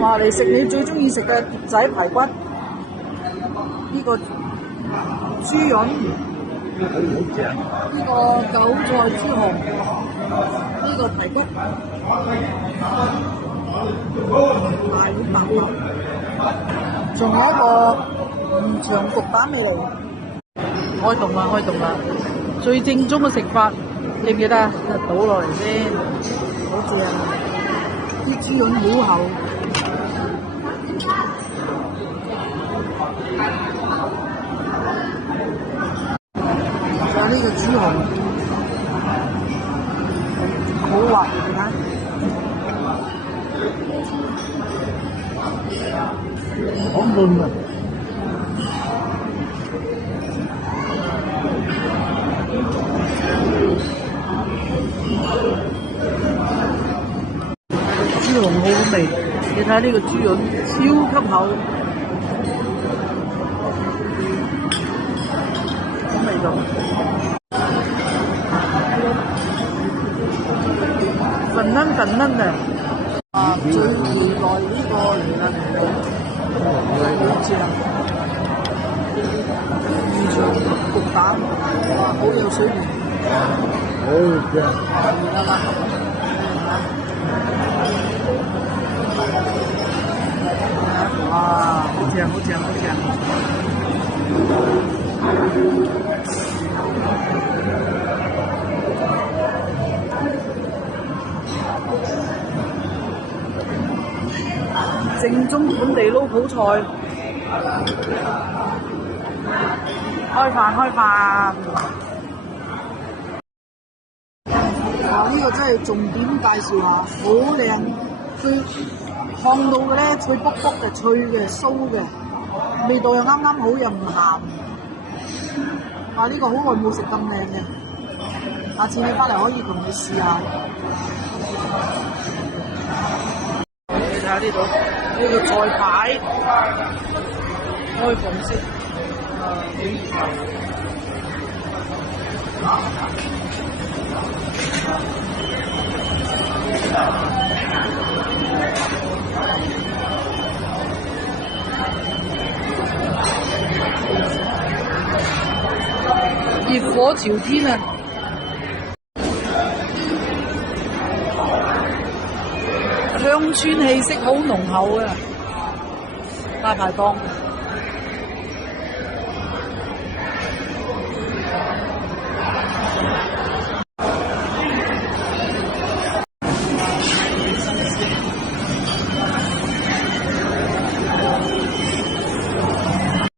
話嚟食你最中意食嘅碟仔排骨，呢、個豬潤，呢、個韭菜豬紅，呢、個排骨，大碗白飯，仲有一個魚腸焗蛋味嚟，開動啦！最正宗嘅食法，記唔記得啊？倒落嚟先，好正，啲豬潤好厚。仲有呢個豬紅，好滑，你睇，好嫩啊！豬紅好好味，你睇呢個豬潤超級厚，好味道。粉嫩嘅，最期待呢個嚟啦，好正，魚腸焗蛋，哇，好有水味，好正，得啦。哇，好正！正宗本地撈普菜，開飯！哇！呢個真係重點介紹下，好靚，佢燙到嘅咧脆卜卜嘅、脆嘅、酥嘅，味道又啱啱好，又唔鹹。哇！呢個好耐冇食咁靚嘅，下次你翻嚟可以同你試下。你睇下呢度，呢個菜牌開放式，熱火朝天啊！鄉村氣息好濃厚啊！大排檔。